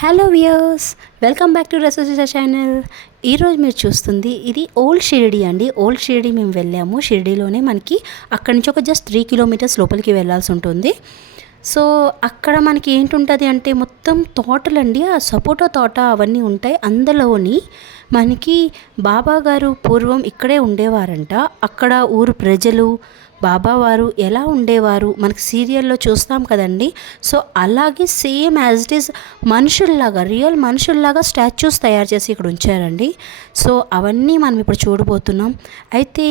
Hello viewers, welcome back to రసోసిసా channel. ఈరోజు మీరు చూస్తుంది ఇది ఓల్డ్ షిరిడి అండి. ఓల్డ్ షిరిడి మేము వెళ్ళాము. షిరిడిలోనే మనకి అక్కడి నుంచి ఒక జస్ట్ 3 కిలోమీటర్స్ లోపలికి వెళ్ళాల్సి ఉంటుంది. సో అక్కడ మనకి ఏంటుంటుంది అంటే మొత్తం తోటలండి. ఆ సపోటా తోట అవన్నీ ఉంటాయి. అందులోని మనకి బాబా గారు పూర్వం ఇక్కడే ఉండేవారంట. అక్కడ ఊరు ప్రజలు బాబావారు ఎలా ఉండేవారు మనకి సీరియల్లో చూస్తాం కదండి. సో అలాగే సేమ్ యాజ్ ఇట్ ఈస్ మనుషుల్లాగా, రియల్ మనుషుల్లాగా స్టాచ్యూస్ తయారు చేసి ఇక్కడ ఉంచారండి. సో అవన్నీ మనం ఇప్పుడు చూడబోతున్నాం. అయితే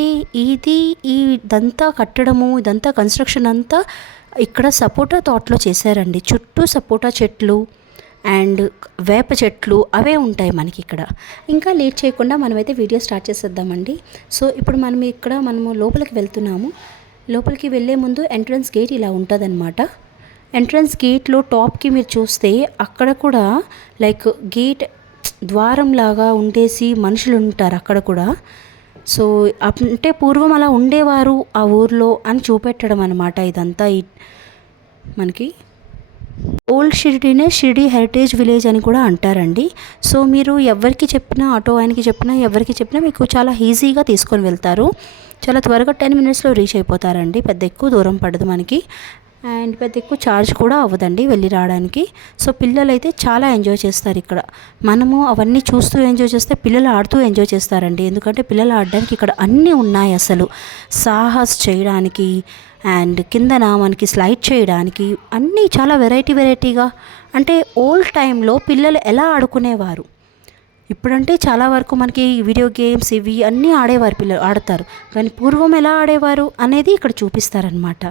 ఇదంతా కట్టడము, ఇదంతా కన్స్ట్రక్షన్ అంతా ఇక్కడ సపోటా తోటలో చేశారండి. చుట్టూ సపోటా చెట్లు అండ్ వేప చెట్లు అవే ఉంటాయి మనకి ఇక్కడ. ఇంకా లేట్ చేయకుండా మనమైతే వీడియో స్టార్ట్ చేసేద్దామండి. సో ఇప్పుడు మనము లోపలికి వెళ్తున్నాము. లోపలికి వెళ్ళే ముందు ఎంట్రన్స్ గేట్ ఇలా ఉంటుందన్నమాట. ఎంట్రన్స్ గేట్లో టాప్కి మీరు చూస్తే అక్కడ కూడా లైక్ గేట్ ద్వారం లాగా ఉండేసి మనుషులు ఉంటారు అక్కడ కూడా. సో అంటే పూర్వం అలా ఉండేవారు ఆ ఊర్లో అని చూపెట్టడం అనమాట. ఇదంతా మనకి ఓల్డ్ షిరిడీనే షిరిడి హెరిటేజ్ విలేజ్ అని కూడా అంటారండి. సో మీరు ఎవరికి చెప్పినా, ఆటో ఆయనకి చెప్పినా, ఎవరికి చెప్పినా మీకు చాలా ఈజీగా తీసుకొని వెళ్తారు. చాలా త్వరగా 10 మినిట్స్లో రీచ్ అయిపోతారండి. పెద్ద ఎక్కువ దూరం పడదు మనకి, అండ్ పెద్ద ఎక్కువ ఛార్జ్ కూడా అవ్వదండి వెళ్ళి రావడానికి. సో పిల్లలు అయితే చాలా ఎంజాయ్ చేస్తారు ఇక్కడ. మనము అవన్నీ చూస్తూ ఎంజాయ్ చేస్తే పిల్లలు ఆడుతూ ఎంజాయ్ చేస్తారండి. ఎందుకంటే పిల్లలు ఆడడానికి ఇక్కడ అన్నీ ఉన్నాయి. అసలు సాహస్ చేయడానికి అండ్ కిందన మనకి స్లైడ్ చేయడానికి అన్నీ చాలా వెరైటీగా. అంటే ఓల్డ్ టైంలో పిల్లలు ఎలా ఆడుకునేవారు, ఇప్పుడంటే చాలా వరకు మనకి వీడియో గేమ్స్ ఇవి అన్నీ ఆడేవారు, పిల్లలు ఆడతారు. కానీ పూర్వం ఎలా ఆడేవారు అనేది ఇక్కడ చూపిస్తారనమాట.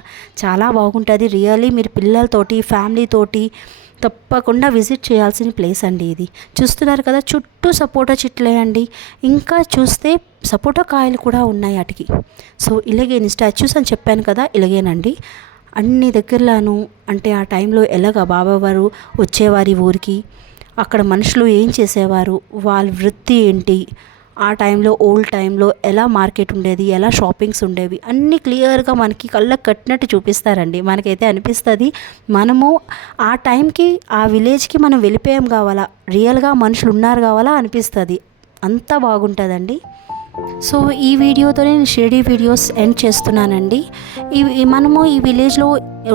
చాలా బాగుంటుంది రియల్లీ. మీరు పిల్లలతోటి, ఫ్యామిలీతోటి తప్పకుండా విజిట్ చేయాల్సిన ప్లేస్ అండి ఇది. చూస్తున్నారు కదా, చుట్టూ సపోటా చెట్లే అండి. ఇంకా చూస్తే సపోటా కాయలు కూడా ఉన్నాయి వాటికి. సో ఇలాగే స్టాచ్యూస్ అని చెప్పాను కదా, ఇలాగేనండి అన్ని దగ్గరలోనూ. అంటే ఆ టైంలో ఎలాగ బాబావారు వచ్చేవారి ఊరికి, అక్కడ మనుషులు ఏం చేసేవారు, వాళ్ళ వృత్తి ఏంటి, ఆ టైంలో ఓల్డ్ టైంలో ఎలా మార్కెట్ ఉండేది, ఎలా షాపింగ్స్ ఉండేవి అన్నీ క్లియర్గా మనకి కళ్ళకు కట్టినట్టు చూపిస్తారండి. మనకైతే అనిపిస్తుంది మనము ఆ టైంకి ఆ విలేజ్కి మనం వెళ్ళిపోయాం కావాలా, రియల్గా మనుషులు ఉన్నారు కావాలా అనిపిస్తుంది. అంత బాగుంటుందండి. సో ఈ వీడియోతో నేను షిరిడి వీడియోస్ ఎండ్ చేస్తున్నానండి. మనము ఈ విలేజ్లో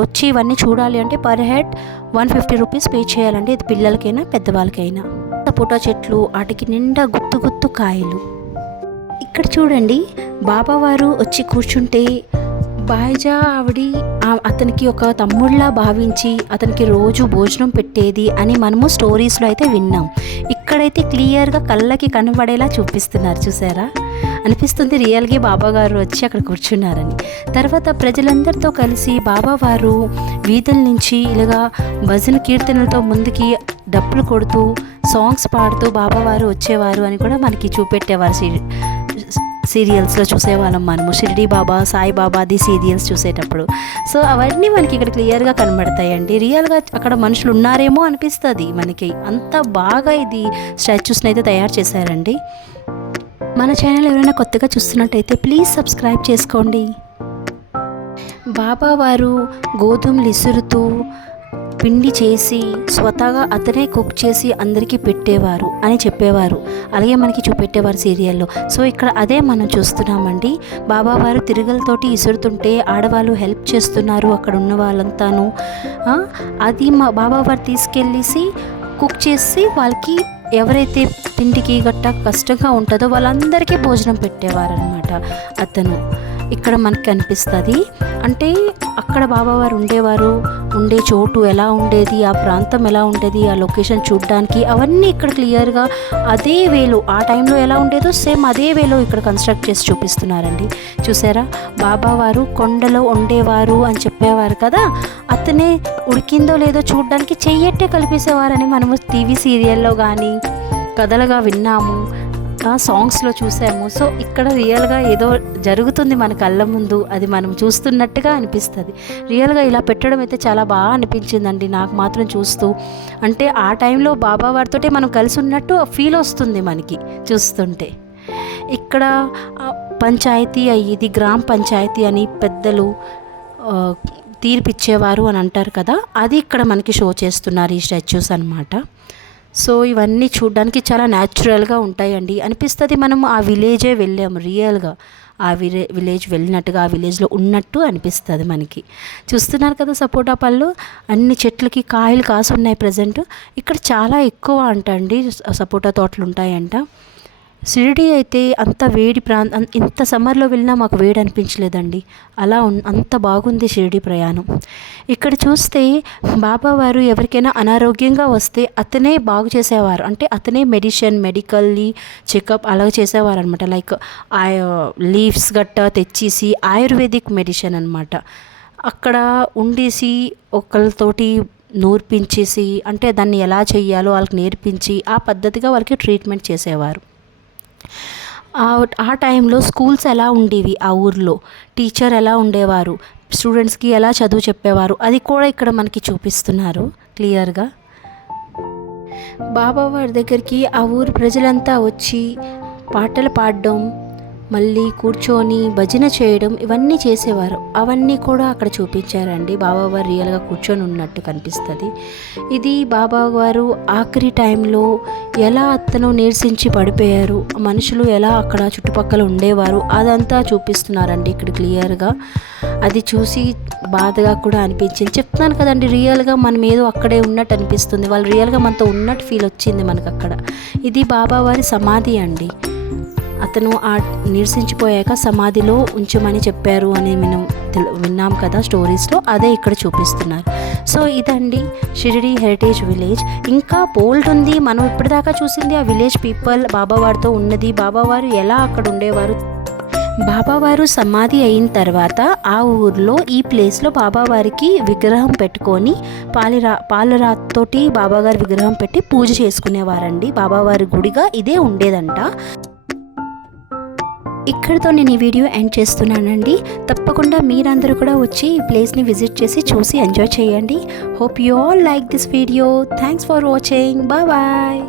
వచ్చి ఇవన్నీ చూడాలి అంటే పర్ హెడ్ 150 రూపీస్ పే చేయాలండి. ఇది పిల్లలకైనా పెద్దవాళ్ళకైనా. సపోటా చెట్లు, వాటికి నిండా గుత్తు కాయలు. ఇక్కడ చూడండి, బాబావారు వచ్చి కూర్చుంటే బాయిజా అతనికి ఒక తమ్ముళ్ళ భావించి అతనికి రోజు భోజనం పెట్టేది అని మనము స్టోరీస్లో అయితే విన్నాం. ఇక్కడైతే క్లియర్గా కళ్ళకి కనబడేలా చూపిస్తున్నారు. చూసారా, అనిపిస్తుంది రియల్గా బాబాగారు వచ్చి అక్కడ కూర్చున్నారని. తర్వాత ప్రజలందరితో కలిసి బాబావారు వీధుల నుంచి ఇలాగా భజన కీర్తనలతో ముందుకి డప్పులు కొడుతూ సాంగ్స్ పాడుతూ బాబావారు వచ్చేవారు అని కూడా మనకి చూపెట్టేవారు. సీరియల్స్లో చూసేవాళ్ళం మనము, షిరిడి బాబా, సాయిబాబాది సీరియల్స్ చూసేటప్పుడు. సో అవన్నీ మనకి ఇక్కడ క్లియర్గా కనబడతాయండి. రియల్గా అక్కడ మనుషులు ఉన్నారేమో అనిపిస్తుంది మనకి. అంత బాగా ఇది స్టాచ్యూస్ని అయితే తయారు చేశారండి. మన ఛానల్ ఎవరైనా కొత్తగా చూస్తున్నట్టయితే ప్లీజ్ సబ్స్క్రైబ్ చేసుకోండి. బాబావారు గోధుమలు ఇసురుతూ పిండి చేసి స్వతహాగా అతనే కుక్ చేసి అందరికీ పెట్టేవారు అని చెప్పేవారు. అలాగే మనకి చూపెట్టేవారు సీరియల్లో. సో ఇక్కడ అదే మనం చూస్తున్నామండి. బాబావారు తిరగలతోటి ఇసురుతుంటే ఆడవాళ్ళు హెల్ప్ చేస్తున్నారు అక్కడ ఉన్న వాళ్ళంతాను. అది మా బాబావారు తీసుకెళ్ళేసి కుక్ చేసి వాళ్ళకి ఎవరైతే తిండికి గట్టా కష్టంగా ఉంటుందో వాళ్ళందరికీ భోజనం పెట్టేవారనమాట అతను. ఇక్కడ మనకి కనిపిస్తుంది. అంటే అక్కడ బాబావారు ఉండే చోటు ఎలా ఉండేది, ఆ ప్రాంతం ఎలా ఉండేది, ఆ లొకేషన్ చూడడానికి అవన్నీ ఇక్కడ క్లియర్గా అదే వేలో, ఆ టైంలో ఎలా ఉండేదో సేమ్ అదే వేలో ఇక్కడ కన్స్ట్రక్ట్ చేసి చూపిస్తున్నారండి. చూసారా, బాబావారు కొండలో ఉండేవారు అని చెప్పేవారు కదా, అతనే ఉడికిందో లేదో చూడడానికి చెయ్యట్టే కలిపేసేవారని మనము టీవీ సీరియల్లో కానీ కథలుగా విన్నాము, సాంగ్స్లో చూసాము. సో ఇక్కడ రియల్గా ఏదో జరుగుతుంది మన కళ్ళ ముందు, అది మనం చూస్తున్నట్టుగా అనిపిస్తుంది. రియల్గా ఇలా పెట్టడం అయితే చాలా బాగా అనిపించిందండి నాకు మాత్రం చూస్తూ. అంటే ఆ టైంలో బాబావారితో మనం కలిసి ఉన్నట్టు ఫీల్ వస్తుంది మనకి చూస్తుంటే. ఇక్కడ పంచాయతీ ఇది గ్రామ పంచాయతీ అని పెద్దలు తీర్పిచ్చేవారు అని అంటారు కదా, అది ఇక్కడ మనకి షో చేస్తున్నారు ఈ స్టాచ్యూస్ అన్నమాట. సో ఇవన్నీ చూడడానికి చాలా న్యాచురల్గా ఉంటాయండి. అనిపిస్తుంది మనం ఆ విలేజే వెళ్ళాము, రియల్గా ఆ విలేజ్ వెళ్ళినట్టుగా, ఆ విలేజ్లో ఉన్నట్టు అనిపిస్తుంది మనకి. చూస్తున్నారు కదా సపోటా పళ్ళు, అన్ని చెట్లకి కాయలు కాసి ఉన్నాయి ప్రజెంట్. ఇక్కడ చాలా ఎక్కువ అంట అండి సపోటా తోటలు ఉంటాయంట. షిరిడీ అయితే అంత వేడి ఇంత సమ్మర్లో వెళ్ళినా మాకు వేడి అనిపించలేదండి. అంత బాగుంది షిరిడీ ప్రయాణం. ఇక్కడ చూస్తే బాబావారు ఎవరికైనా అనారోగ్యంగా వస్తే అతనే బాగు చేసేవారు. అంటే అతనే మెడికల్లీ చెకప్ అలా చేసేవారు అనమాట. లైక్ లీవ్స్ గట్టా తెచ్చేసి ఆయుర్వేదిక్ మెడిసిన్ అనమాట. అక్కడ ఉండేసి ఒకళ్ళతోటి నూర్పించేసి, అంటే దాన్ని ఎలా చెయ్యాలో వాళ్ళకి నేర్పించి ఆ పద్ధతిగా వాళ్ళకి ట్రీట్మెంట్ చేసేవారు. ఆ టైంలో స్కూల్స్ ఎలా ఉండేవి, ఆ ఊర్లో టీచర్ ఎలా ఉండేవారు, స్టూడెంట్స్కి ఎలా చదువు చెప్పేవారు, అది కూడా ఇక్కడ మనకి చూపిస్తున్నారు క్లియర్గా. బాబావారి దగ్గరికి ఆ ఊరు ప్రజలంతా వచ్చి పాటలు పాడడం, మళ్ళీ కూర్చొని భజన చేయడం ఇవన్నీ చేసేవారు. అవన్నీ కూడా అక్కడ చూపించారండి. బాబావారు రియల్గా కూర్చొని ఉన్నట్టు కనిపిస్తుంది. ఇది బాబావారు ఆఖరి టైంలో ఎలా అతను నీరసించి పడిపోయారు, మనుషులు ఎలా అక్కడ చుట్టుపక్కల ఉండేవారు, అదంతా చూపిస్తున్నారండి ఇక్కడ క్లియర్గా. అది చూసి బాధగా కూడా అనిపించింది. చెప్తున్నాను కదండి, రియల్గా మనం ఏదో అక్కడే ఉన్నట్టు అనిపిస్తుంది. వాళ్ళు రియల్గా మనతో ఉన్నట్టు ఫీల్ వచ్చింది మనకు అక్కడ. ఇది బాబావారి సమాధి అండి. అతను ఆ నిరసించిపోయాక సమాధిలో ఉంచమని చెప్పారు అని మనం విన్నాం కదా స్టోరీస్లో, అదే ఇక్కడ చూపిస్తున్నారు. సో ఇదండి షిరిడీ హెరిటేజ్ విలేజ్. ఇంకా బోల్డ్ ఉంది. మనం ఇప్పటిదాకా చూసింది ఆ విలేజ్ పీపుల్ బాబావారితో ఉన్నది, బాబావారు ఎలా అక్కడ ఉండేవారు. బాబావారు సమాధి అయిన తర్వాత ఆ ఊర్లో ఈ ప్లేస్లో బాబావారికి విగ్రహం పెట్టుకొని పాలరాతోటి బాబాగారి విగ్రహం పెట్టి పూజ చేసుకునేవారండి. బాబావారి గుడిగా ఇదే ఉండేదంట. ఇక్కడితో నేను ఈ వీడియో ఎండ్ చేస్తున్నానండి. తప్పకుండా మీరందరూ కూడా వచ్చి ఈ ప్లేస్ని విజిట్ చేసి చూసి ఎంజాయ్ చేయండి. Hope you all like this video. Thanks for watching. Bye.